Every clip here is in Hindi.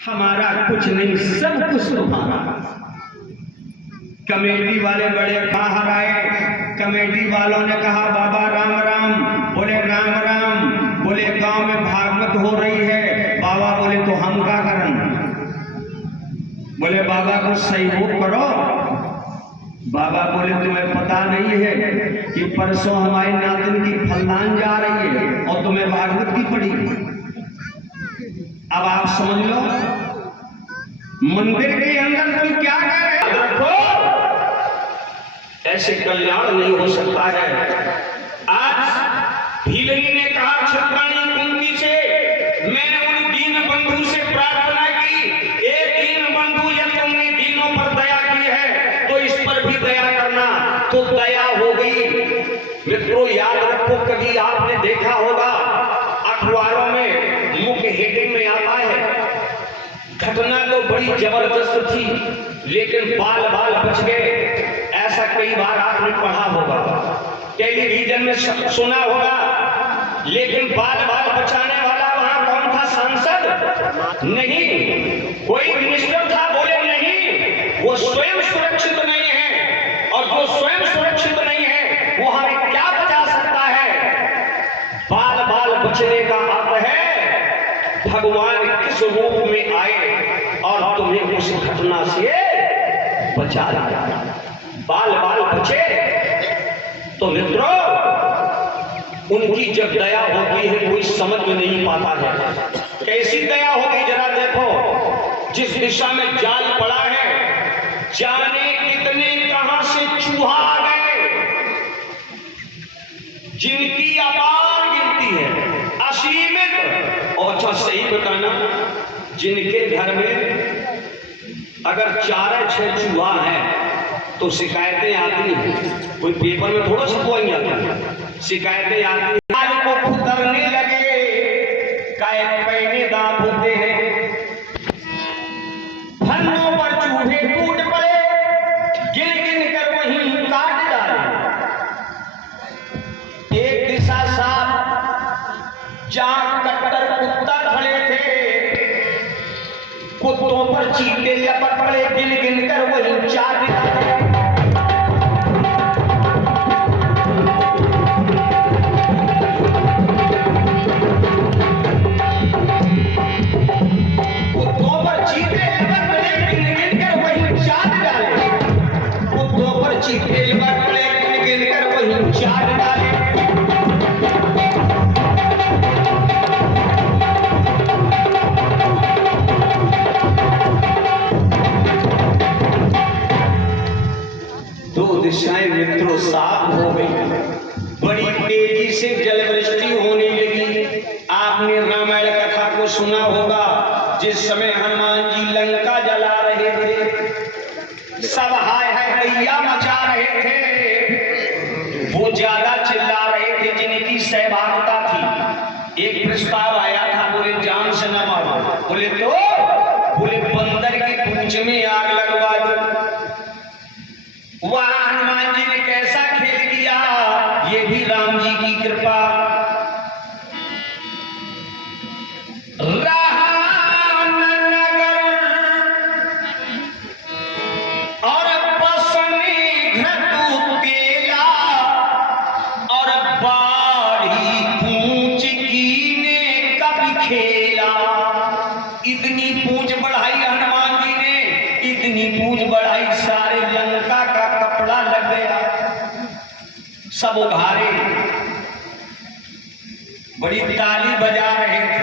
हमारा कुछ नहीं, सब कुछ तुम्हारा। कमेटी वाले बड़े बाहर आए। कमेटी वालों ने कहा बाबा राम राम। बोले राम राम। बोले गांव में भागवत हो रही है। बाबा बोले तो हम क्या करें? बोले बाबा को सहयोग करो। बाबा बोले तुम्हें पता नहीं है कि परसों हमारी नातिन की फलदान जा रही है और तुम्हें भागवत की पड़ी। अब आप समझ लो मंदिर के अंदर तुम क्या कर रहे हो? ऐसे कल्याण नहीं हो सकता है। आज भीलनी ने कहा छत्राणी कुंती से, मैंने उन दीन बंधु से प्रार्थना की, एक दीन बंधु यदि तुमने दीनों पर दया की है तो इस पर भी दया करना। तो दया हो गई। मित्रों याद रखो, कभी आपने देखा होगा अखबारों में मुख्य हेडिंग में आता है घटना तो बड़ी जबरदस्त थी लेकिन बाल बाल बच गए। ऐसा कई बार आपने पढ़ा होगा, टेलीविजन में सुना होगा, लेकिन बाल बाल बचाने वाला वहां कौन था? सांसद नहीं, कोई मिनिस्टर था? बोले नहीं, वो स्वयं सुरक्षित नहीं है। और जो स्वयं सुरक्षित नहीं है वो हमें क्या बचा सकता है? बाल बाल बचने का अर्थ है भगवान किस रूप में आए और तुम्हें उस घटना से बचा लिया। बाल बाल बचे तो मित्रों उनकी जब दया होती है कोई समझ में नहीं पाता है। कैसी दया होगी जरा देखो। जिस दिशा में जाल पड़ा है जाने कितने कहां से चूहा आ गए, जिनकी अपार गिनती है, असीमित। और अच्छा सही बताना, जिनके घर में अगर 4-6 चूहा हैं तो शिकायतें आती हैं। कोई पेपर में थोड़ा छपवाएंगे आती, शिकायतें आती हैं। आज को कुतरने लगे, काय पहने दांत होते हैं, फन्नों पर चूहे टूट पड़े, गिन गिन कर वहीं काट डाले। एक दिशा साफ जहां कट्टर कुत्ता खड़े थे, कुत्तों पर चीते लपट पड़े, गिन गिन कर वहीं चाट डाले। कुत्तों पर चीते लपट पड़े, गिन गिन कर वहीं चाट डाले। कुत्तों पर चीते लपट पड़े, गिन गिन कर वहीं चाट डाले। दो दिशाएं मित्रों साफ हो गई, बड़ी तेजी से जलवृष्टि होने लगी। आपने रामायण कथा को सुना होगा, जिस समय हनुमान जी लंका जला रहे थे, सब हाय हाय हैया मचा रहे थे, वो ज्यादा चिल्ला रहे थे जिनकी सहभागिता थी। एक प्रस्ताव आया था, बोले जान से न मारो। बोले तो बोले बंदर की पूंछ में आग लगवा दो। वहां हनुमान जी ने कैसा खेल किया, ये भी राम जी की कृपा। राम नगर और बसने घटू तेला और बाढ़ी पूंछ की ने कभी खेला। इतनी पूंछ बढ़ाई हनुमान जी ने, इतनी पूंछ बढ़ाई सारे लंका का कपड़ा लग गया, सब उघारे, बड़ी ताली बजा रहे थे।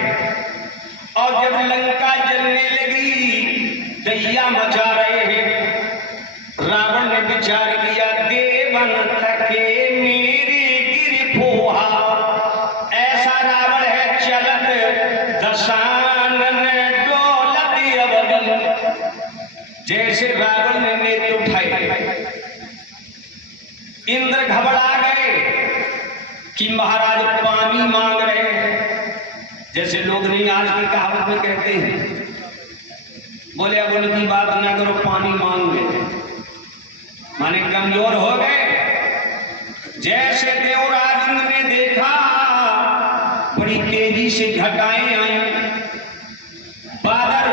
और जब लंका जलने लगी, दैया मचा रहे हैं, रावण ने विचार किया, देवन थके मेरे गिर फोहा। ऐसा रावण है चलत दशानन डोलत अवनी। जैसे रावण ने नेत्र उठाए, इंद्र घबरा गए कि महाराज पानी मांग रहे हैं। जैसे लोग नहीं आज की कहावत में कहते हैं, बोले अब उनकी बात ना करो, पानी मांग गए, माने कमजोर हो गए। जैसे देवराज इंद्र ने देखा, बड़ी तेजी से घटाएं आई, बादल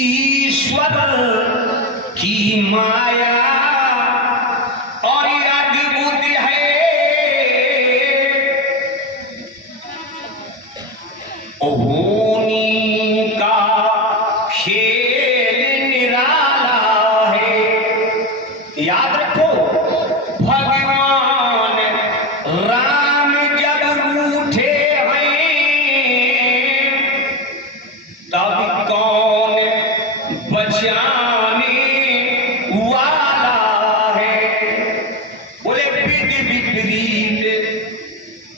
ईश्वर की माया और अद्भुत है, होनी का खेल निराला है। याद रखो, भगवान राम जब रूठे हैं तब कौन बचाने वाला है। बोले विधि विपरीत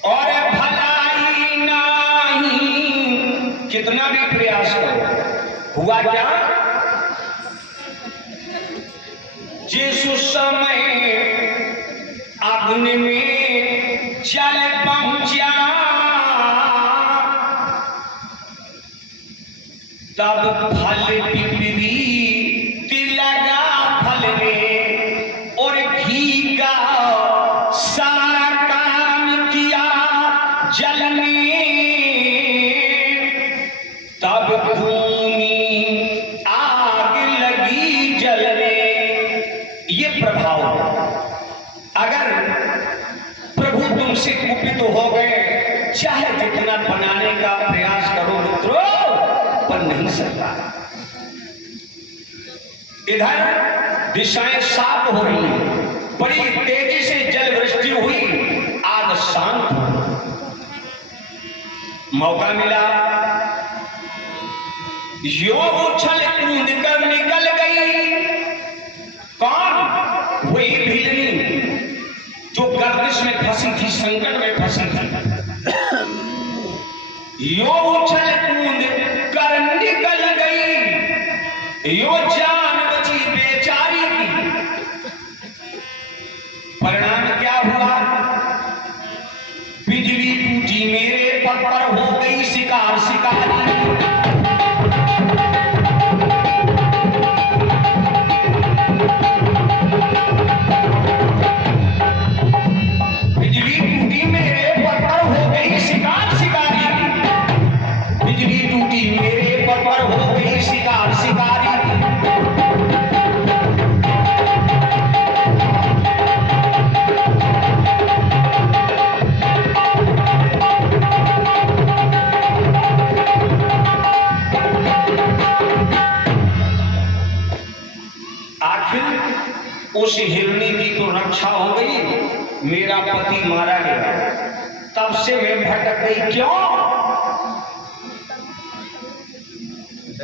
और भलाई नहीं, कितना भी प्रयास करो हुआ क्या। जिस समय अग्नि में जल पहुंचा तब फल विपरीत लगा फल में, और घी का सारा काम किया जल में, तब भूमि आग लगी जल में। ये प्रभाव, अगर प्रभु तुमसे कुपित हो गए, चाहे जितना बनाने का प्रयास करो मित्रों, पर नहीं सकता। इधर दिशाएं साफ हो रही हैं, बड़ी तेजी से जल वृष्टि हुई, आग शांत हुई। मौका मिला, योग उछल कूद कर निकल गई। कौन? वही भीलनी जो गर्दिश में फंसी थी, संकट में फंसी थी। यो उछल कूद कर निकल गई, यो जान बची बेचारी की। परिणाम क्या हुआ? बिजली टूटी मेरे पग पर, हो गई शिकार शिकारी। उस हिरनी की तो रक्षा हो गई, मेरा पति मारा गया। तब से मैं भटक गई। क्यों?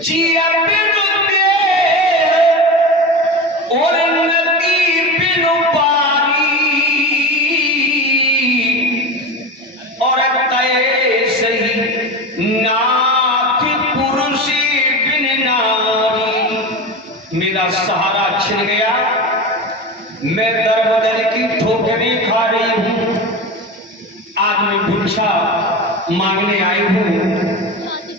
जिया बिनु तेरे और नदी बिनु पानी, और तय सही नाथ पुरुष बिन नारी। मेरा सहारा छिन गया, मैं दर बदर की ठोकरें खा रही हूं। आज मैं भिक्षा मांगने आई हूं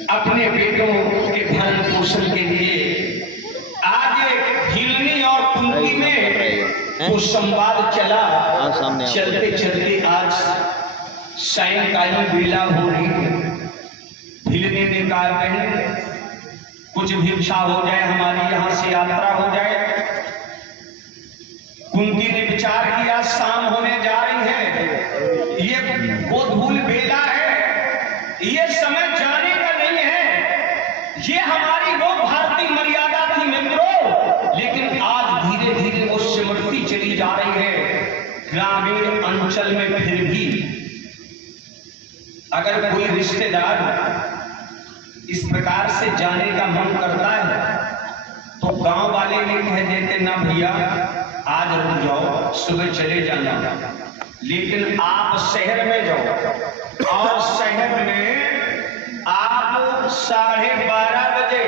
अपने बेटों के भरण पोषण के लिए। आज हिलनी और कुंती में वो संवाद चला, चलते चलते आज सायंकालीन बेला हो रही है। हिलनी ने कहा, बहन कुछ भिक्षा हो जाए, हमारी यहाँ से यात्रा हो जाए। कुंती ने विचार किया, शाम होने जा रही है, ये वो धूल बेला है, ये समय जाने का नहीं है। ये हमारी वो भारतीय मर्यादा थी मित्रों, लेकिन आज धीरे धीरे वो सिमटती चली जा रही है। ग्रामीण अंचल में फिर भी अगर कोई रिश्तेदार इस प्रकार से जाने का मन करता है तो गांव वाले भी कह देते, ना भैया आज रुक जाओ, सुबह चले जाना। लेकिन आप शहर में जाओ और शहर में आप 12:30 बजे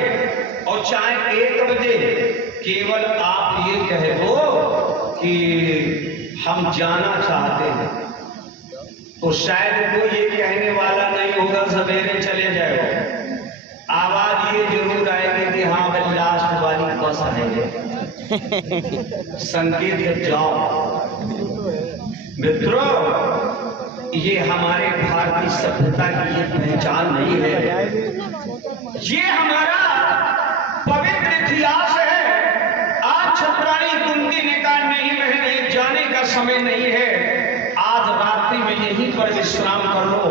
और चाहे 1 बजे केवल आप ये कह दो कि हम जाना चाहते हैं, तो शायद कोई ये कहने वाला नहीं होगा सवेरे चले जाओ। आवाज ये जरूर आएगी कि हाँ भाई लास्ट वाली बस है, संकेत जाओ। मित्रों, ये हमारे भारतीय सभ्यता की ये पहचान नहीं है, ये हमारा पवित्र समय नहीं है, आज रात्रि में यहीं पर विश्राम कर लो,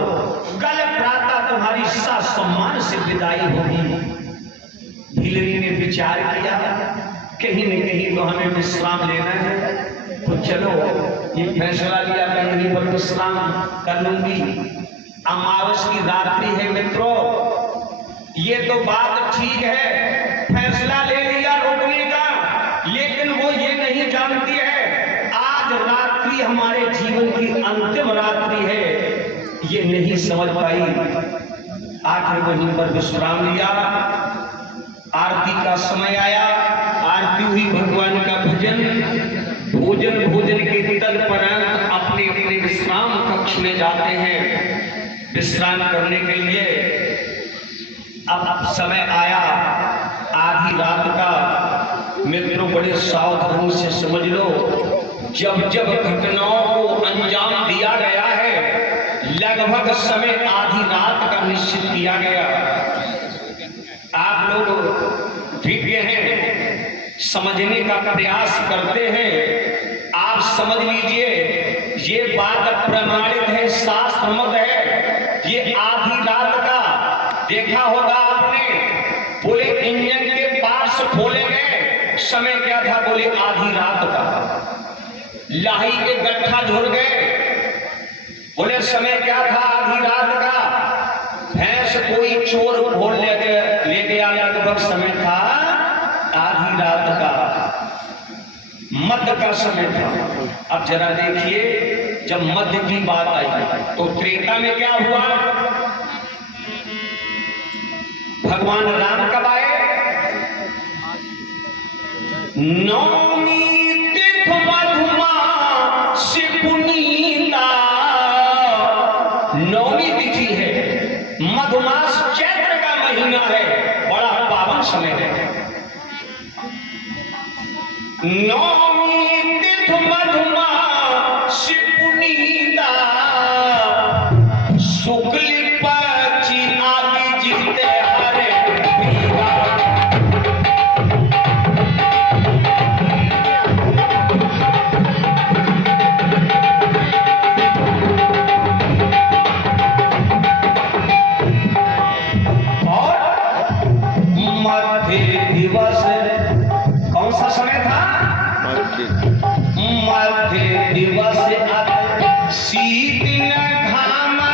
कल प्रातः तुम्हारी सा सम्मान से विदाई होगी। भीलरी ने विचार किया, कहीं न कहीं तो हमें विश्राम लेना है, तो चलो ये फैसला लिया मैं यहीं पर विश्राम कर लूंगी। अमावस की रात्रि है मित्रों, ये तो बात ठीक है, फैसला ले लिया रुकने का, लेकिन वो ये नहीं जानती है आज रात्रि हमारे जीवन की अंतिम रात्रि है, ये नहीं समझ पाई। आखिर वहीं पर विश्राम लिया। आरती का समय आया, आरती हुई, भगवान का भजन, भोजन के तत्परांत अपने अपने विश्राम कक्ष में जाते हैं विश्राम करने के लिए। अब समय आया आधी रात का। मित्रों बड़े सावधानी से समझ लो, जब जब घटनाओं को अंजाम दिया गया है, लगभग समय आधी रात का निश्चित किया गया। आप लोग विज्ञ हैं, समझने का प्रयास करते हैं, आप समझ लीजिए ये बात प्रमाणित है, शास्त्र मत है। ये आधी रात का देखा होगा आपने, बोले इंजन के पार्ट्स खोले गए, समय क्या था, बोले आधी रात का। लाही के गट्ठा झुल गए, बोले समय क्या था, आधी रात का। भैंस कोई चोर खोल ले गया, लगभग समय था आधी रात का, मध्य का समय था। अब जरा देखिए, जब मध्य की बात आई तो त्रेता में क्या हुआ, भगवान राम कब आए, नौमी तिथ मधुमासी पुनीता, नौमी तिथि है, मधुमास चैत्र का महीना है, बड़ा पावन समय है। नौमी तिथ मधुमासी पुनीता, शुक्ल पक्षी आदि जीते हरे पीरा। दिवस कौन सा समय था, मध्य दिवस शीत घामा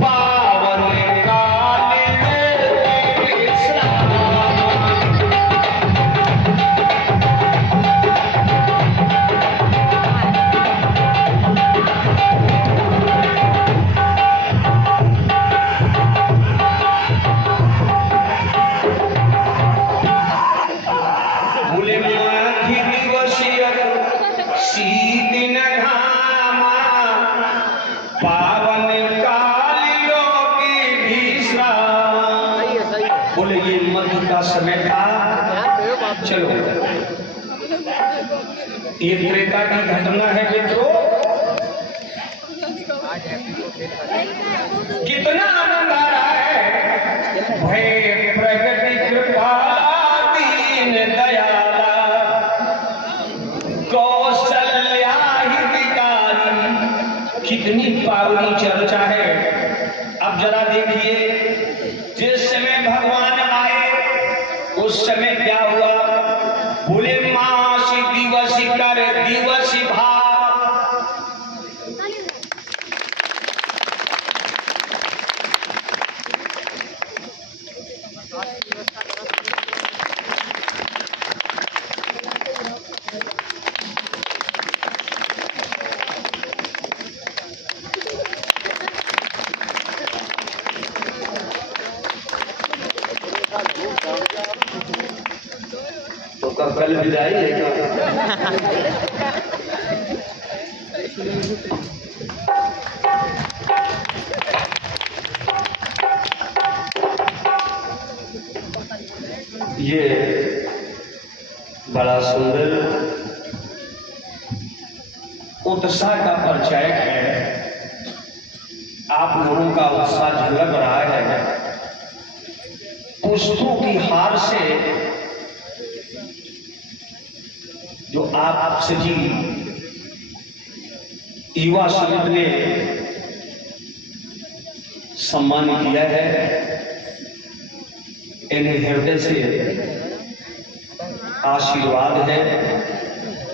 पावन काल समय था। चलो ये त्रेता की घटना है मित्रों, कितना आनंद आ रहा है। भय प्रगति कृपाला दीन दयाला, कौशल्या हितकारी, कितनी पावनी चर्चा है। अब जरा देखिए, जिस समय भगवान आए उस समय क्या हुआ, बोले मास दिवस कर दिवस भा, तो कल विदाई है। ये बड़ा सुंदर उत्साह का परिचय है, आप लोगों का उत्साह झलक रहा है। पुष्पों की हार से जो आप सजी युवा समिति ने सम्मान किया है। इन्हें हृदय से आशीर्वाद है,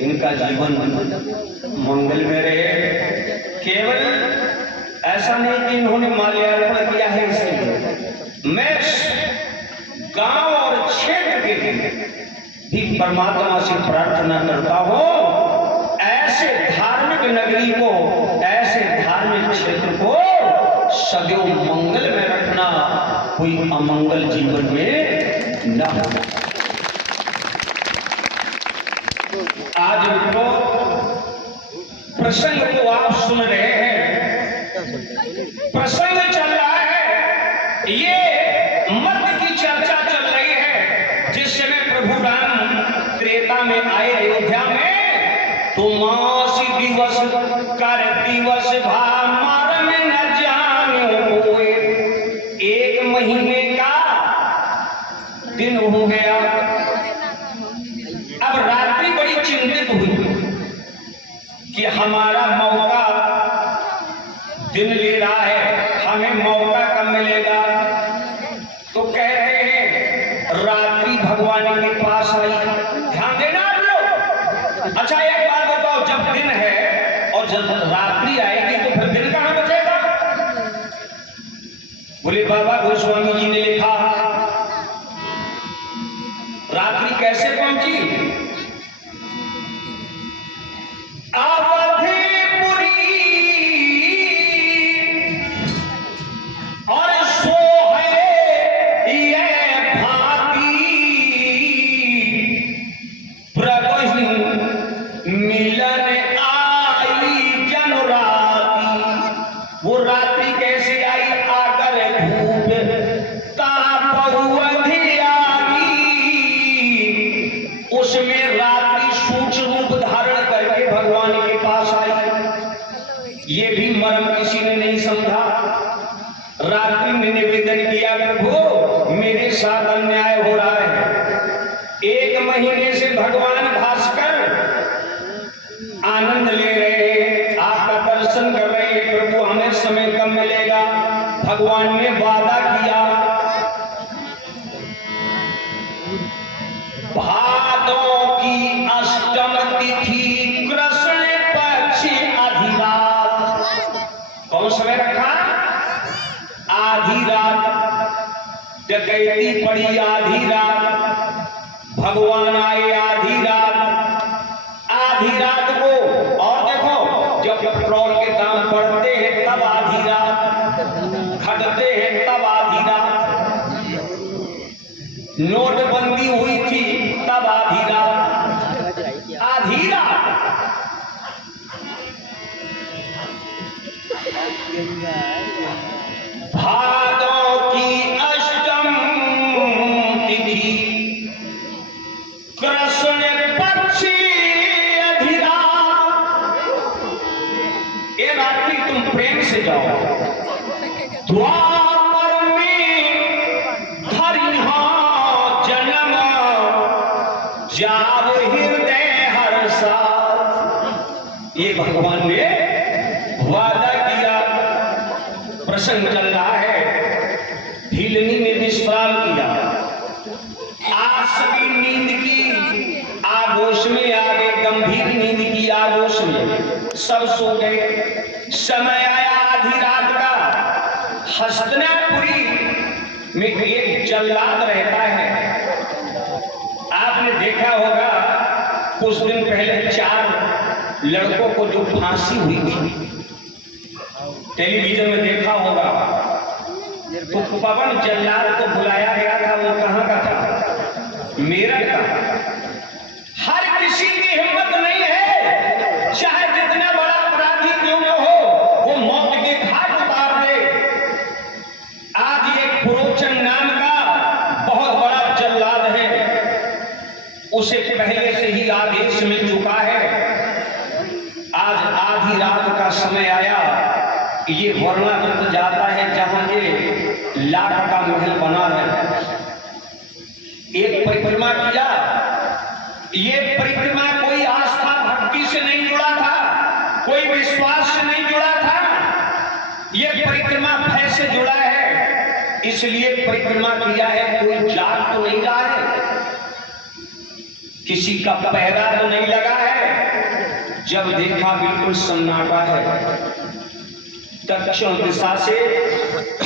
इनका जीवन मंगल में रहे। केवल ऐसा नहीं कि इन्होंने माल्यार्पण किया है, इसलिए मैं गांव और क्षेत्र के लिए भी परमात्मा से प्रार्थना करता हूं, ऐसे धार्मिक नगरी को, ऐसे धार्मिक क्षेत्र को सदैव मंगल में रखना, कोई अमंगल जीवन में न हो। आज तो प्रसंग को आप सुन रहे हैं, प्रसंग चल रहा है, ये मत की चर्चा चल रही है। जिस समय प्रभु राम त्रेता में आए अयोध्या में, तो मासी दिवस कर दिवस भामार में न जाने हुए, 1 महीने का दिन हो गया। अब रात्रि बड़ी चिंतित हुई कि हमारा मौका दिन ले रहा है, हमें मौका कब मिलेगा। तो कहते हैं रात्रि भगवान के पास आई। ध्यान देना आप लोग। अच्छा एक बात बताओ, जब दिन है और जब रात्रि आएगी तो फिर दिन कहां बचेगा। बोले बाबा गोस्वामी जी ने लिखा, रात्रि कैसे पहुंची। अवधिपुरी और सो है ये भांति, प्रभु मिलन आई जन राती। वो रात्रि कैसे आई, आकर धूप उसमें रात्रि सूक्ष्म रूप धारण करके भगवान के पास आई। ये भी मर्म किसी ने नहीं समझा। रात्रि ने निवेदन किया, प्रभु मेरे साथ अन्याय हो रहा है। 1 महीने से भगवान भास्कर आनंद ले रहे हैं, आपका दर्शन कर रहे हैं, प्रभु हमें समय कब मिलेगा। भगवान ने वादा किया, भादों की अष्टम तिथि कृष्ण पक्ष आधी रात। कौन समय रखा, आधी रात। डकैती पड़ी आधी रात, भगवान आए आधी रात। आधी रात को, और देखो जब पेट्रोल के दाम बढ़ते हैं तब आधी रात, घटते हैं तब आधी रात, नोटबंदी हुई थी तब आधी रात। आधी रात भादों की अष्टम तिथि कृष्ण पक्ष अधिरात। ये रात्रि तुम प्रेम से जाओ, द्वापर में धरिहा जन्म, जाव हृदय हर साथ। ये भगवान ने वादा किया। प्रसंग चल रहा है, हिलनी ने विश्राम किया, आसवी नींद की आगोश में आ गए, गंभीर नींद की आगोश में सब सो गए। समय आया आधी रात का। हस्तिनापुरी में एक जल्लाद रहता है, आपने देखा होगा कुछ दिन पहले 4 लड़कों को जो फांसी हुई थी, टेलीविजन में देखा होगा। तो पवन जल्लाद को बुलाया गया था, वो कहां का था, मेरठ का। हर किसी की हिम्मत नहीं है, चाहे जितना बड़ा अपराधी क्यों न हो, वो मौत के घाट उतार दे। आज एक पुरोचन नाम का बहुत बड़ा जल्लाद है, उसे पहले से ही आदेश मिल चुका है। आज आधी रात का समय आया, ये वर्णाकृत जाता है जहां ये लाख का महल बना है। एक परिक्रमा किया, ये परिक्रमा कोई आस्था भक्ति से नहीं जुड़ा था, कोई विश्वास से जुड़ा है, इसलिए परिक्रमा किया है। कोई जाग तो नहीं रहा है, किसी का पहरा तो नहीं लगा है। जब देखा बिल्कुल सन्नाटा है, दक्षिण दिशा से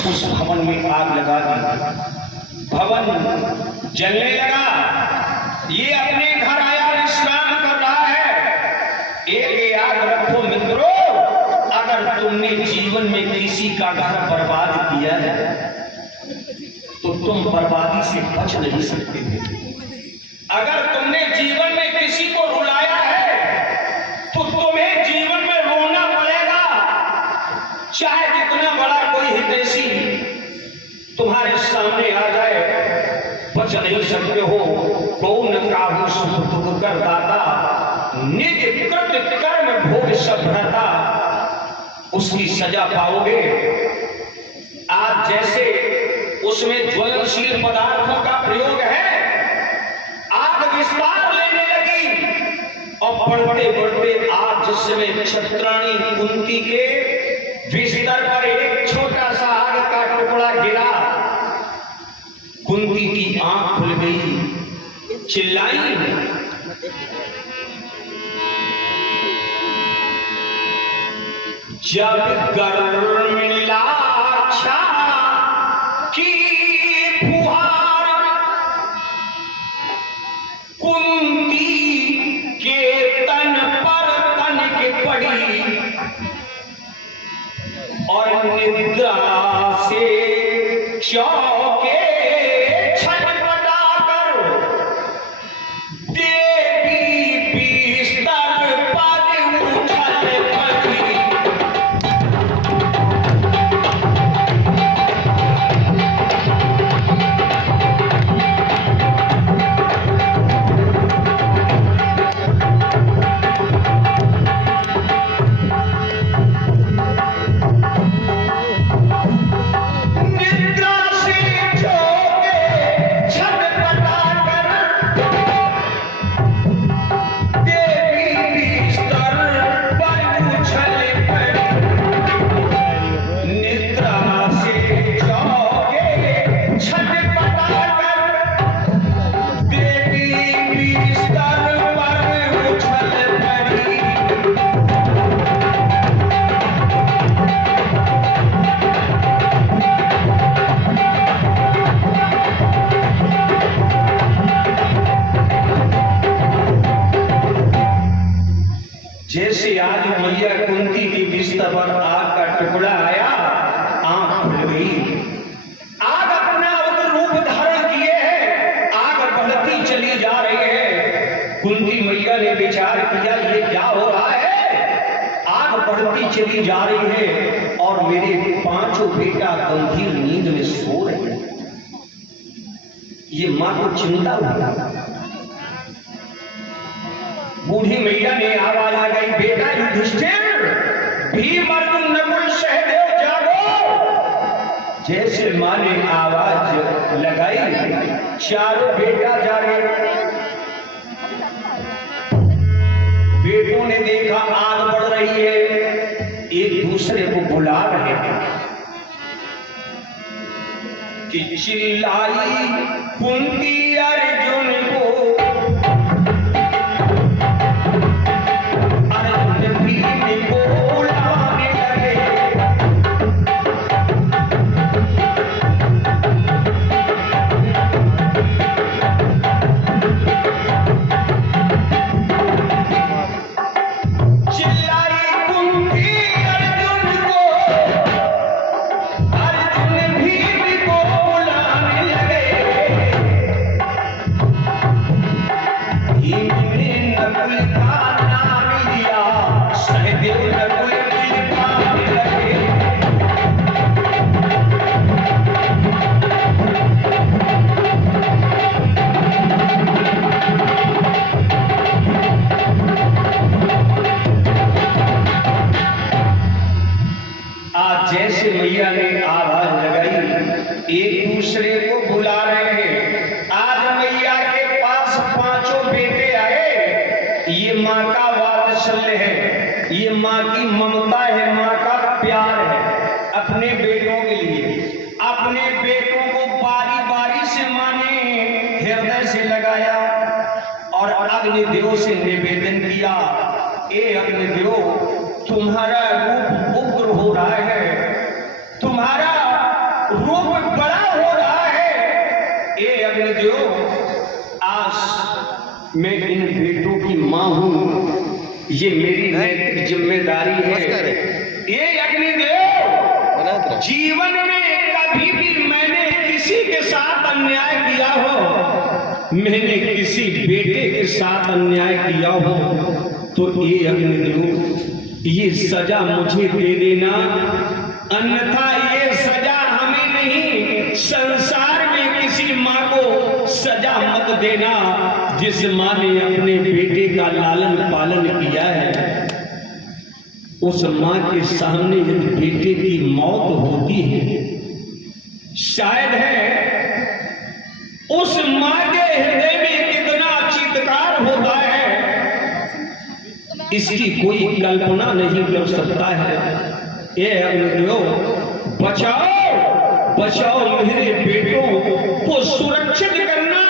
उस भवन में आग लगा दी। भवन जलने लगा। ये अपने घर आया, विश्राम कर रहा है। एक याद रखो मित्रों, अगर तुमने जीवन में किसी का घर बर्बाद किया है तो तुम बर्बादी से बच नहीं सकते थे। अगर तुमने जीवन में किसी को रुलाया है तो तुम्हें जीवन में रोना पड़ेगा। चाहे जितना बड़ा कोई हितैषी तुम्हारे सामने आ जाए, बच नहीं सकते हो। कौन काहू सुख दुख कर दाता, निज कृत कर्म भोग सब भ्रता, उसकी सजा पाओगे। आज जैसे उसमें ज्वलनशील पदार्थों का प्रयोग है, आग विस्तार लेने लगी और बढ़ते बढ़ते आज जिसमें क्षत्राणी कुंती के बिस्तर पर एक छोटा सा आग का टुकड़ा गिरा। कुंती की आंख खुल गई, चिल्लाई, जब गर्म लाछा की फुहार कुंती के तन पर तनिक पड़ी और निद्रा से चौके छटपटाकर देवी बिस्तर पर उछल पड़ी। जैसे आज मैया कुंती की बिस्तर पर आग का टुकड़ा आया, आंख खुल गई। आग अपना उग्र रूप धारण किए है, आग बढ़ती चली जा रही है। कुंती मैया ने विचार किया, ये क्या हो रहा है? आग बढ़ती चली जा रही है और मेरे पांचों बेटा गंभीर नींद में सो रहे हैं। ये मां को चिंता हुई। बूढ़ी मैया ने आवाज आ गई, बेटा युधिष्ठिर, भीम अर्जुन नकुल सहदेव जागो। जैसे मां ने आवाज लगाई, चारों बेटा जागे। बेटों ने देखा आग बढ़ रही है, एक दूसरे को बुला रहे हैं कि चिल्लाई कुंती अर्जुन को, जैसे मैया ने आवाज लगाई, एक दूसरे को बुला रहे हैं। आज मैया के पास पांचों बेटे आए। ये माँ का वात्सल्य है, ये माँ की ममता है, माँ का प्यार है अपने बेटों के लिए। अपने बेटों को बारी बारी से मां ने हृदय से लगाया और अग्निदेव से निवेदन किया, ए अग्निदेव, तुम्हारा रूप उग्र हो रहा है, तुम्हारा रूप बड़ा हो रहा है। ए अग्निदेव, आज मैं इन बेटों की मां हूं, ये मेरी नैतिक जिम्मेदारी है। ये अग्निदेव, जीवन में कभी भी मैंने किसी के साथ अन्याय किया हो, मैंने किसी बेटे के साथ अन्याय किया हो, तो ये अग्निदेव, ये सजा मुझे दे देना, अन्यथा ये सजा हमें नहीं, संसार में किसी माँ को सजा मत देना जिस माँ ने अपने बेटे का लालन पालन किया है। उस माँ के सामने यदि बेटे की मौत होती है, शायद है उस माँ के हृदय में कितना चित्कार होता है, इसकी कोई कल्पना नहीं कर सकता है। ये अग्निदेव, बचाओ बचाओ मेरे बेटों को सुरक्षित करना।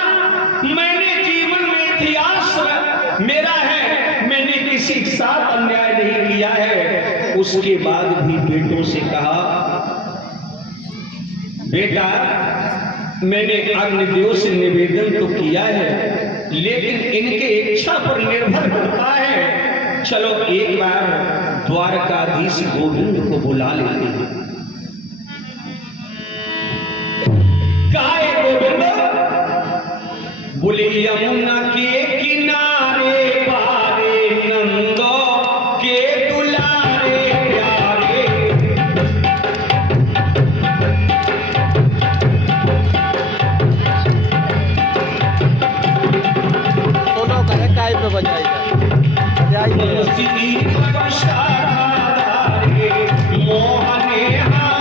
मैंने जीवन में इतिहास मेरा है, मैंने किसी के साथ अन्याय नहीं किया है। उसके बाद भी बेटों से कहा, बेटा, मैंने अग्निदेव से निवेदन तो किया है, लेकिन इनके इच्छा पर निर्भर करता है। चलो एक बार द्वारकाधीश गोविंद को बुला लेते हैं। कहा है गोविंद? बोले यमुना के किनारे पारे नंदो के दुलारे प्यारे। सोनो करे काय पे बजाएगा मोहने हमारे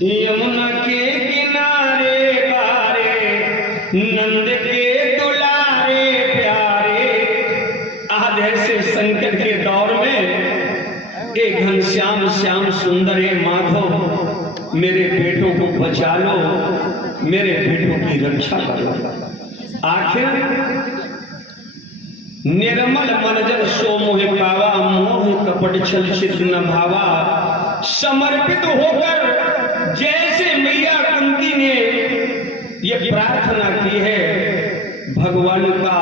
यमुना के किनारे बारे नंद के दुलारे प्यारे। आज ऐसे संकट के दौर में एक घनश्याम श्याम सुंदर है माधव, मेरे बेटों को बचा लो, मेरे बेटों की रक्षा करो। आखिर निर्मल मन जब सो मोहि पावा, मोह कपट छल छिद्र न भावा। समर्पित होकर जैसे मैया कुंती ने ये प्रार्थना की है, भगवान का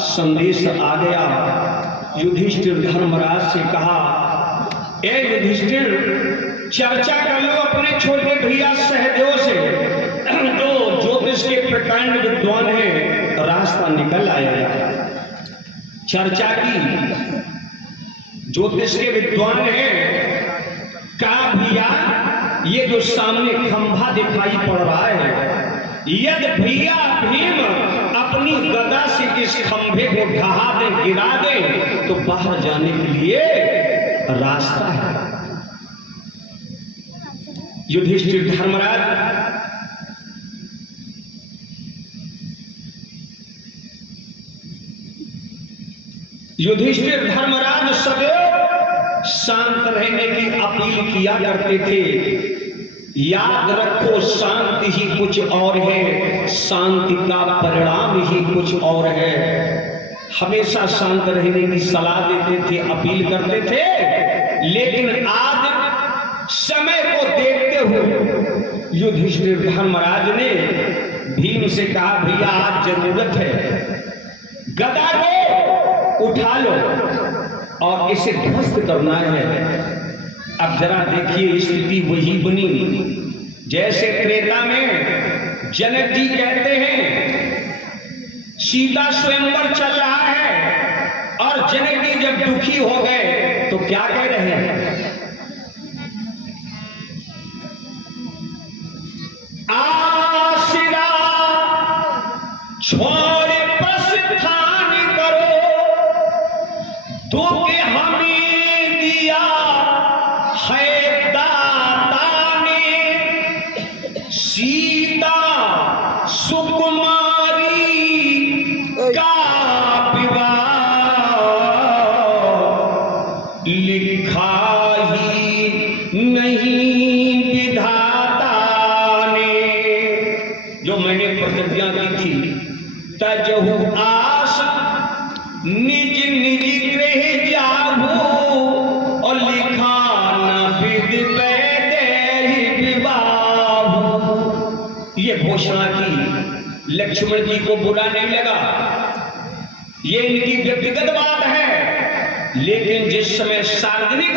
संदेश आ गया। युधिष्ठिर धर्मराज से कहा, ए युधिष्ठिर, चर्चा कर लो अपने छोटे भैया सहदेव से, जो ज्योतिष के प्रकांड विद्वान है, रास्ता निकल आया। चर्चा की, ज्योतिष के विद्वान है, कहा भैया ये जो सामने खंभा दिखाई पड़ रहा है, यदि भैया भीम अपनी गदा से इस खंभे को ढहा दे, गिरा दे, तो बाहर जाने के लिए रास्ता है। युधिष्ठिर धर्मराज सदैव शांत रहने की अपील किया करते थे। याद रखो, शांति ही कुछ और है, शांति का परिणाम ही कुछ और है। हमेशा शांत रहने की सलाह देते थे, अपील करते थे, लेकिन आज समय को देखते हुए युधिष्ठिर धर्मराज ने भीम से कहा, भैया आज जरूरत है, गदा को उठा लो और इसे ध्वस्त करना है। अब जरा देखिए स्थिति वही बनी जैसे त्रेता में जनक जी कहते हैं सीता स्वयंवर चल रहा है और जनक जी जब दुखी हो गए तो क्या कह रहे हैं, आशिरा छोड़ प्रस्थान करो दुख हमें दिया है दाता ने, सीता सुकुमारी का विवाह लिखा ही नहीं विधाता ने। जो मैंने प्रतिज्ञा की थी तजहु आस निज निज गृह जाहू और लिखा न विद वैदेही विवाहु। ये घोषणा की, लक्ष्मण जी को बुरा नहीं लगा, ये इनकी व्यक्तिगत बात है, लेकिन जिस समय सार्वजनिक